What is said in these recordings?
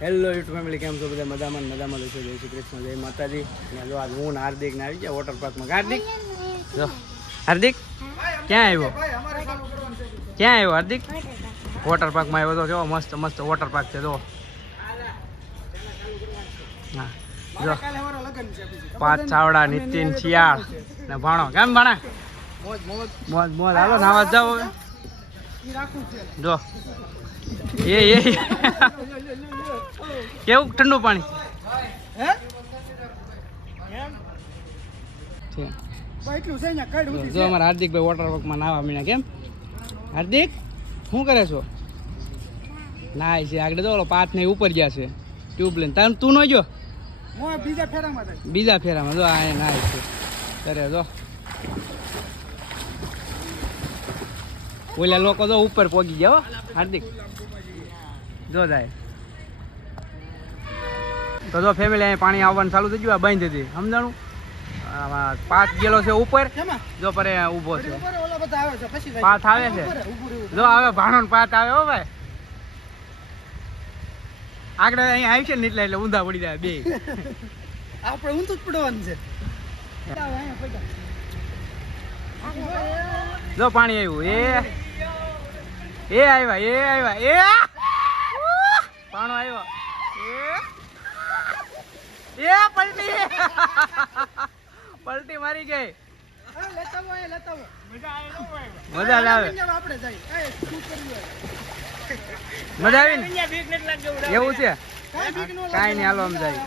Hello YouTube family, કેમ છો બધા? મજામાં છો? જય શ્રી કૃષ્ણ, જય માતાજી. અને જો આજ હું હાર્દિક ને આવી ગયા વોટર પાર્કમાં. હાર્દિક જો, હાર્દિક ક્યાં આવ્યો? ક્યાં આવ્યો હાર્દિક? વોટર પાર્કમાં આવ્યો તો. કેવો મસ્ત મસ્ત વોટર પાર્ક છે જો. હા જો, 5 છાવડા, નીતિન, શિયાળ ને ભાણો. કેમ ભાણા? મોજ મોજ. હાલો નાવા જાઓ હવે. જો એ કેવું ઠંડુ પાણી જો અમારા હાર્દિકભાઈ વોટર પાર્કમાં નાવા મીના. કેમ હાર્દિક શું કરે છો? નાય છે આગળ તો પાથ ને ઉપર ગયા છે ટ્યુબ લઈને. તું નો જો બીજા ફેરામાં જો આ નાય છે કરે જો. ઓલા લોકો તો ઉપર પહોંચી ગયા હાર્દિક જો જાય. તો જો ફેમિલી અહીં પાણી આવવાનું ચાલુ થઈ ગયું. આ બંધ હતી સમજાણું. પાથ ગયેલો છે ઉપર જો પરે ઊભો છે. પાથ આવે છે જો. આવે ભાણો પાથ આવે હો ભાઈ. આગળ અહીંયા આવી છે ને એટલે ઊંધા પડી જાય બે. આપણે ઊંધું જ પડવાનું છે. જો પાણી આવ્યું. એ આવ્યા પાણો આવ્યો. એ પલટી મારી ગઈ. મજા આવે મજા આવી ને એવું છે. કાંઈ નહીં હાલો આમ જાય.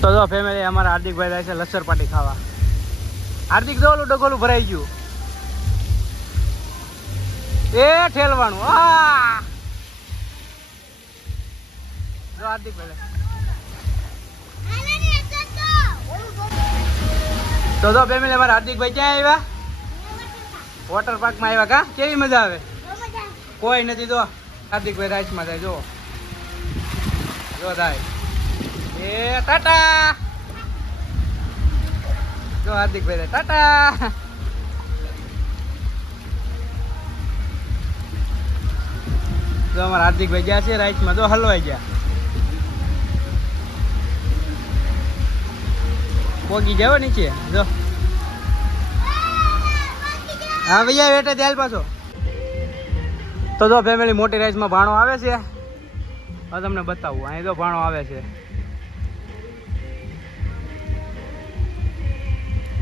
તો જો ફેમિલી અમારા હાર્દિકભાઈ જાય છે લસર પાટી ખાવા. હાર્દિક જો ઓલું ડગોલું ભરાઈ ગયું. એ ઠેલવાનું. આ જો હાર્દિકભાઈ તો જો ફેમિલી અમારા હાર્દિકભાઈ ક્યાં આવ્યા? વોટર પાર્કમાં આવ્યા. કા કેવી મજા આવે? કોઈ નથી. જો હાર્દિકભાઈ રાઈસમાં જાય. જો જો થાય. એ ટાટા જો હાર્દિકભાઈ ટાટા. જો અમારા હાર્દિકભાઈ ગયા છે રાઈટમાં. જો હલવાઈ ગયા. પોગી જાવ નીચે. જો હા ભૈયા વેટે ત્યાર પાછો. તો જો ફેમિલી મોટી રાઈસમાં ભાણો આવે છે. હવે તમને બતાવું. અહીં જો ભાણો આવે છે.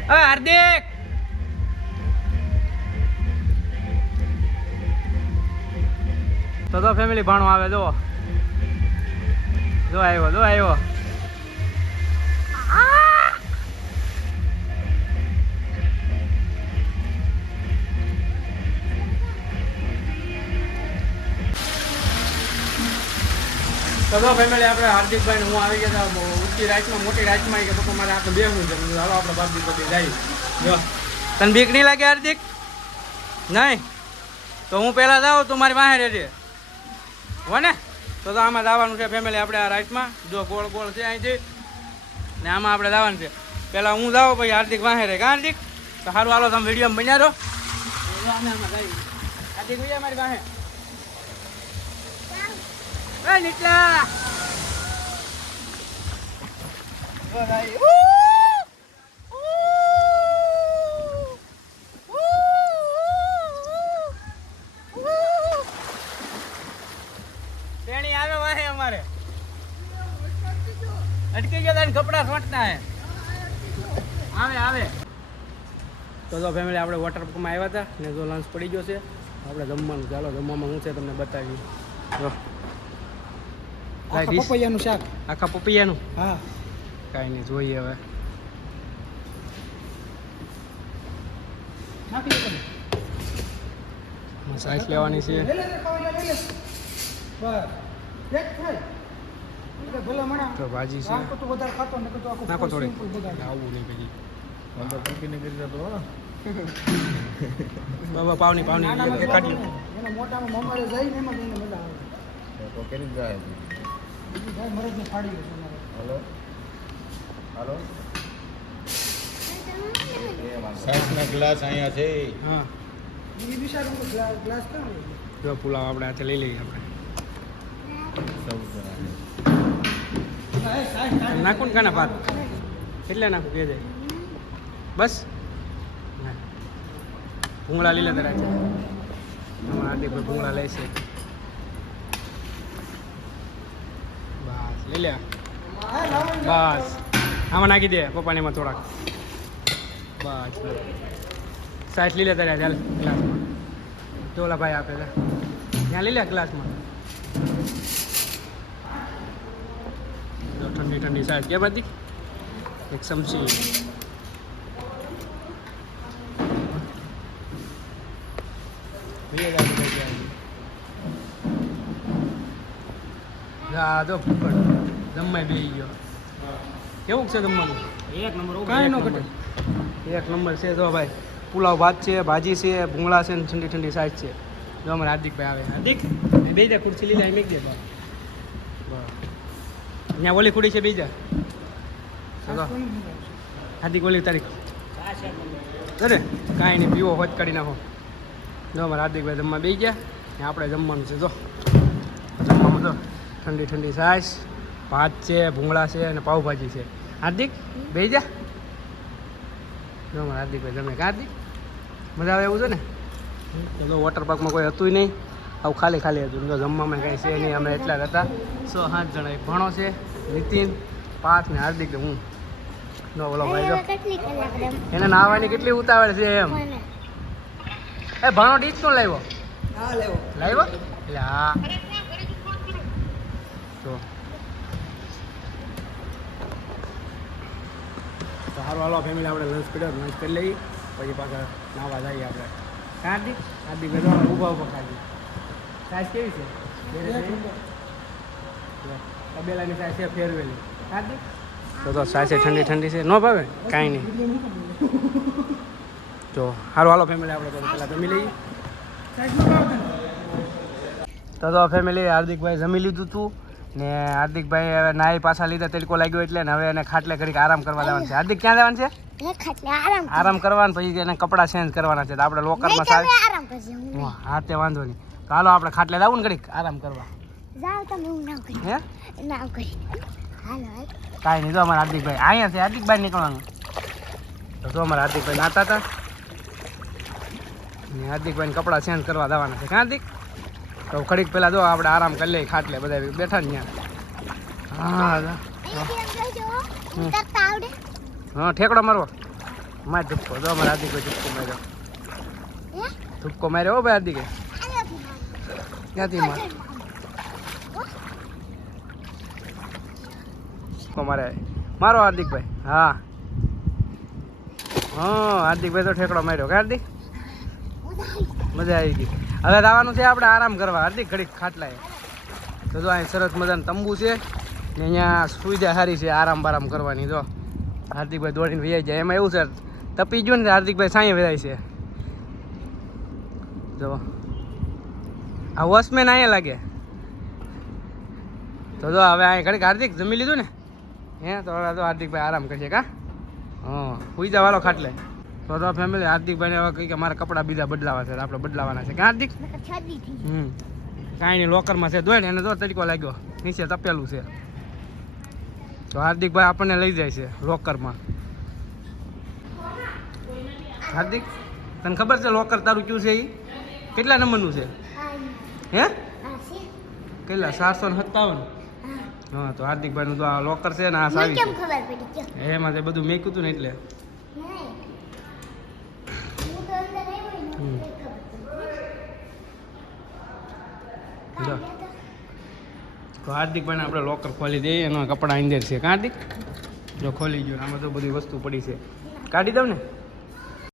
હાર્દિક તો ફેમિલી ભાણો આવે. જો જો આવ્યો. જો આવ્યો. તો ફેમિલી આપણે હાર્દિકભાઈ હું આવી ગયા હતા ઊંચી રાઈટમાં, મોટી રાઈટમાં. કે પપ્પા મારે આપણે બેસવું છે. હાલો આપણે બાજુ બધી જાય. જો તને બીક નહીં લાગે હાર્દિક? નહીં તો હું પહેલાં જાઉં તું મારી વાહે રહેજે હો ને. તો આમાં જવાનું છે ફેમિલી આપણે આ રાઈટમાં. જો ગોળ ગોળ છે અહીંથી ને આમાં આપણે જવાનું છે. પહેલાં હું જાઉં પછી હાર્દિક વાહે રહે. કા હાર્દિક? તો સારું હાલો તમે વિડીયોમાં બન્યા રહો. આમાં જઈએ. હાર્દિક ભૈયા મારી વાહે. નીચલા તેણી આવે વાહે અમારે. અટકી ગયા કપડા સોંટના હે. આવે તો જો ફેમિલી આપણે વોટર પાર્કમાં આવ્યા હતા ને જો લંચ પડી ગયો છે. આપણે જમવાનું. ચાલો જમવામાં શું છે તમને બતાવી. જો પપૈયાનું શાક. આખા પપૈયાનું? હા. કાંઈ નહીં જોઈએ હવે. સાઈઝ લેવાની છે. તો ભાજી છે. નાખો થોડી. આવું નહીં પછી બાબા પાવની પાવની કાઢી એના મોટામાં મમ્મારે જઈને એમાં જઈને મજા આવે તો કેરી જાય બીજું ભાઈ મરદને ફાડી ગયો તમારે હાલો હાલો સાસના ગ્લાસ અહીંયા છે હા એ વિચાર ગ્લાસ કામ જો પુલાવ આપણે હાથે લઈ લઈએ આપણે સૌ નાખું ને કાના ભાત કેટલા નાખું કે જાય બસ ભૂંગળા લીલા તરા છે અમારા હાથી કોઈ ભૂંગળા લેશે બસ લઈ લે બસ આમાં નાખી દે પપ્પાને એમાં થોડાક બસ સાઈઠ લીલા તર્યા ચાલ ગ્લાસમાં ચોલા ભાઈ આપે છે ત્યાં લઈ લે ગ્લાસમાં ઠંડી ઠંડી સાઈડ કે બધી એક ચમચી તો ફૂકડ જમવાય બેસી ગયો કેવું છે જમવાનું એક નંબર કાંઈ ન ઘટે એક નંબર છે જો ભાઈ પુલાવ ભાત છે ભાજી છે ભૂંગળા છે ને ઠંડી ઠંડી સાઈડ છે જો અમારે હાર્દિકભાઈ આવે હાર્દિક બે જા ખુરશી લીધા મેં દે બસ અહીંયા ઓલી ખુડી છે બીજા હાર્દિક ઓલી તારીખ અરે કાંઈ નહીં પીવો હોજ કાઢી નાખો જો અમારે હાર્દિકભાઈ જમવા બે ગયા ને આપણે જમવાનું છે જો જમવામાં તો ઠંડી ઠંડી છાશ ભાત છે ભૂંગળા છે અને પાવભાજી છે હાર્દિક બે જા જો અમારે હાર્દિકભાઈ જમે હાર્દિક મજા આવે એવું છે ને તો વોટર પાર્કમાં કોઈ હતું નહીં આવું ખાલી ખાલી હતું તો જમવામાં કાંઈ છે નહીં અમે એટલા જ હતા 6-7 જણા એક ભણો છે નીતિન પાર્થ ને હાર્દિક ને હું નો બોલો ભાઈ જો એને નાહવાની કેટલી ઉતાવળ છે એમ એ ભણો ડીચ નો લાવ્યો હા લેવો લાવ્યો એટલે હા તો સારું હાલો ફેમિલી આપણે લંચ કર્યો લંચ કરી લઈએ પછી પાછા નાવા જઈએ આપણે હાર્દિક હાર્દિક ભાઈ ઊભા ઊભા ખાધી સાઈઝ કેવી છે તબેલાની સાઈઝ છે ફેરવેલી હાર્દિક તો સાઈઝ ઠંડી ઠંડી છે ન ભાવે કાંઈ નહીં તો સારું હાલો ફેમિલી આપણે પહેલાં જમી લઈએ તો ફેમિલી હાર્દિકભાઈ જમી લીધું હતું ને હાર્દિકભાઈ હવે નાઈ પાછા લીધા તડકો લાગ્યો એટલે ને હવે એને ખાટલે ઘડીક આરામ કરવા જવાનું છે હાર્દિક ક્યાં જવાનું છે આરામ કરવાનું પછી એને કપડાં ચેન્જ કરવાના છે તો આપણે લોકરમાં હા તે વાંધો નહીં તો હાલો આપણે ખાટલે જવું ને ઘડીક આરામ કરવા હે કાંઈ નહીં તો અમારા હાર્દિકભાઈ અહીંયા છે હાર્દિકભાઈ નીકળવાનું તો અમારા હાર્દિકભાઈ નાતા હતા ને હાર્દિકભાઈને કપડાં ચેન્જ કરવા જવાના છે હાર્દિક તો ઘડીક પહેલાં જો આપણે આરામ કરી લઈએ ખાટલે બધા બેઠા ને ત્યાં હા ઠેકડો મારવો માર ધૂપકો જો અમારે હાર્દિકભાઈ ધૂપકો માર્યો ધૂપકો માર્યો હો ભાઈ હાર્દિકે ક્યાંથી માર મારે મારો હાર્દિકભાઈ હા હા હાર્દિકભાઈ તો ઠેકડો માર્યો કે હાર્દિક મજા આવી ગઈ હવે જવાનું છે આપણે આરામ કરવા હાર્દિક ઘડીક ખાટલાએ તો જો અહીં સરસ મજાનું તંબુ છે ને અહીંયા સુવિધા સારી છે આરામ બારામ કરવાની જો હાર્દિકભાઈ દોડીને વૈયા જાય એમાં એવું છે તપી ગયું ને હાર્દિકભાઈ સાંયે વેરાય છે જો આ વોચમેન અહીંયા લાગે તો જો હવે અહીં ઘડીક હાર્દિક જમી લીધું ને હે તો હવે તો હાર્દિકભાઈ આરામ કરશે કા હા સુઈ જવાલો ખાટલે તો ફેમિલી હાર્દિકભાઈને હવે કંઈ કે મારે કપડાં બીજા બદલાવા છે આપણે બદલાવાના છે કે હાર્દિક કાંઈ નહીં લોકરમાં છે દોડ એને તો તરીકો લાગ્યો નીચે તપેલું છે તો હાર્દિકભાઈ આપણને લઈ જાય છે લોકરમાં હાર્દિક તને ખબર છે લોકર તારું કયું છે એ કેટલા નંબરનું છે હે કેટલા 757 હા તો હાર્દિકભાઈનું તો આ લોકર છે ને આ સાવી એમાં તે બધું મેક્યું હતું ને એટલે તો હાર્દિકભાઈને આપણે લોકર ખોલી દઈએ એનો કપડાં અંદર છે હાર્દિક જો ખોલી ગયું આમાં તો બધી વસ્તુ પડી છે કાઢી દઉં ને